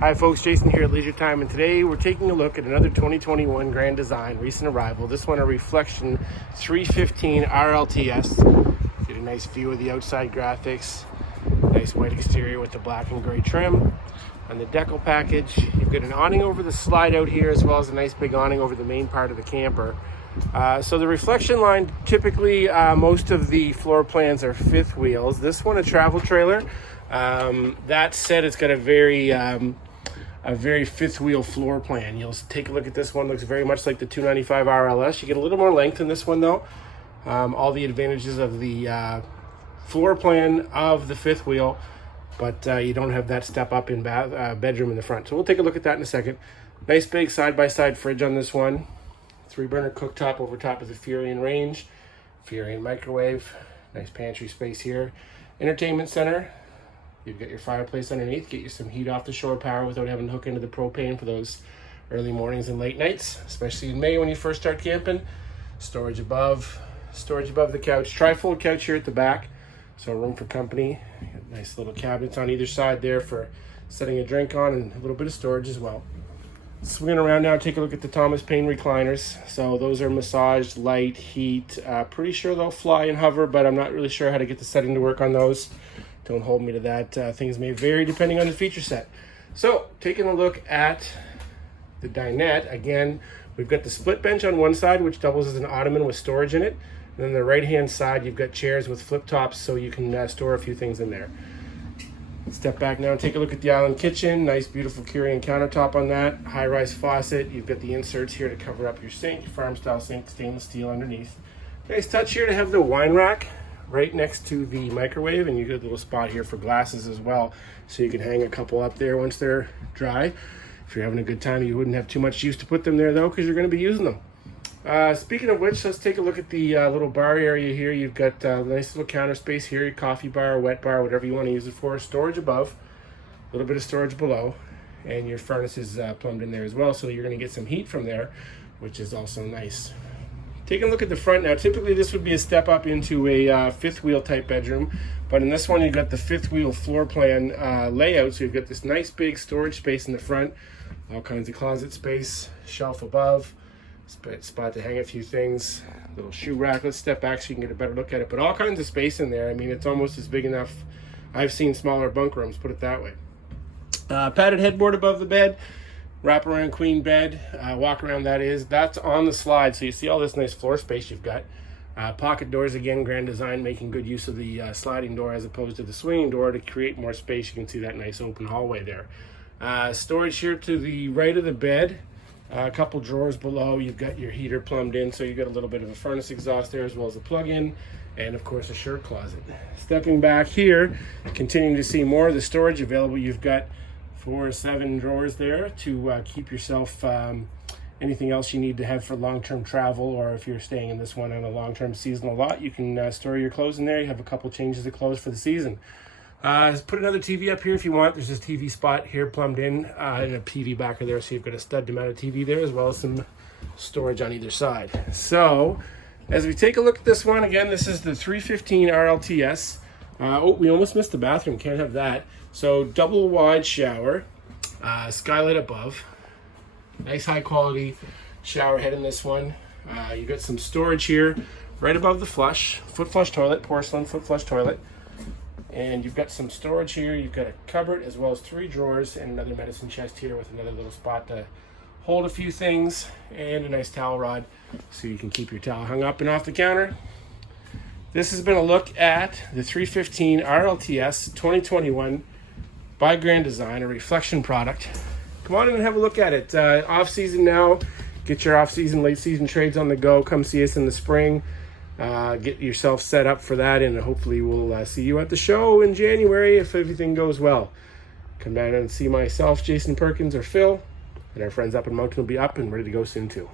Hi folks, Jason here at Leisure Time, and today we're taking a look at another 2021 Grand Design, recent arrival. This one a Reflection 315 RLTS. Get a nice view of the outside graphics. Nice white exterior with the black and gray trim. On the decal package, you've got an awning over the slide out here, as well as a nice big awning over the main part of the camper. So the Reflection line, typically most of the floor plans are fifth wheels. This one a travel trailer. That said, it's got a very fifth wheel floor plan. You'll take a look at this one. Looks very much like the 295 RLS. You get a little more length in this one though. All the advantages of the floor plan of the fifth wheel, but you don't have that step up in bedroom in the front. So we'll take a look at that in a second. Nice big side-by-side fridge on this one. 3-burner cooktop over top of the Furion range. Furion microwave. Nice pantry space here. Entertainment center. You've got your fireplace underneath. Get you some heat off the shore power without having to hook into the propane for those early mornings and late nights, especially in May when you first start camping. Storage above the couch. Trifold couch here at the back, so room for company. Nice little cabinets on either side there for setting a drink on, and a little bit of storage as well. Swinging around now, take a look at the Thomas Paine recliners. So those are massaged, light, heat. Pretty sure they'll fly and hover, but I'm not really sure how to get the setting to work on those. Don't hold me to that. Things may vary depending on the feature set. So taking a look at the dinette, again, we've got the split bench on one side, which doubles as an ottoman with storage in it. And then the right-hand side, you've got chairs with flip tops, so you can store a few things in there. Step back now and take a look at the island kitchen. Nice, beautiful Curion countertop on that. High-rise faucet. You've got the inserts here to cover up your sink, farm-style sink, stainless steel underneath. Nice touch here to have the wine rack right next to the microwave, and you get a little spot here for glasses as well, so you can hang a couple up there once they're dry. If you're having a good time, you wouldn't have too much use to put them there though, because you're going to be using them. Speaking of which, let's take a look at the little bar area here. You've got a nice little counter space here, your coffee bar, wet bar, whatever you want to use it for. Storage above, a little bit of storage below, and your furnace is plumbed in there as well, so you're going to get some heat from there, which is also nice. Taking a look at the front now, typically this would be a step up into a fifth wheel type bedroom, but in this one you've got the fifth wheel floor plan layout, so you've got this nice big storage space in the front, all kinds of closet space, shelf above, spot to hang a few things, little shoe rack. Let's step back so you can get a better look at it, but all kinds of space in there. I mean, it's almost as big enough. I've seen smaller bunk rooms, put it that way. Padded headboard above the bed. Wrap around queen bed, walk around that's on the slide, so you see all this nice floor space you've got. Pocket doors, again, Grand Design, making good use of the sliding door as opposed to the swinging door to create more space. You can see that nice open hallway there. Storage here to the right of the bed, a couple drawers below. You've got your heater plumbed in, so you've got a little bit of a furnace exhaust there as well as a plug-in, and of course a shirt closet. Stepping back here, continuing to see more of the storage available. You've got 4 or 7 drawers there to keep yourself anything else you need to have for long-term travel, or if you're staying in this one on a long-term seasonal lot, you can store your clothes in there. You have a couple changes of clothes for the season. Put another TV up here if you want. There's this TV spot here plumbed in, and a TV backer there, so you've got a stud mounted TV there as well as some storage on either side. So as we take a look at this one, again, this is the 315 RLTS. Oh, we almost missed the bathroom. Can't have that. So double wide shower, skylight above, nice high quality shower head in this one. You got some storage here right above the flush, foot flush toilet, porcelain foot flush toilet. And you've got some storage here. You've got a cupboard as well as 3 drawers and another medicine chest here with another little spot to hold a few things, and a nice towel rod so you can keep your towel hung up and off the counter. This has been a look at the 315 RLTS 2021 by Grand Design, a Reflection product. Come on in and have a look at it. Off season now, get your off season, late season trades on the go. Come see us in the spring. Get yourself set up for that, and hopefully we'll see you at the show in January if everything goes well. Come down and see myself, Jason Perkins, or Phil, and our friends up in Moncton will be up and ready to go soon too.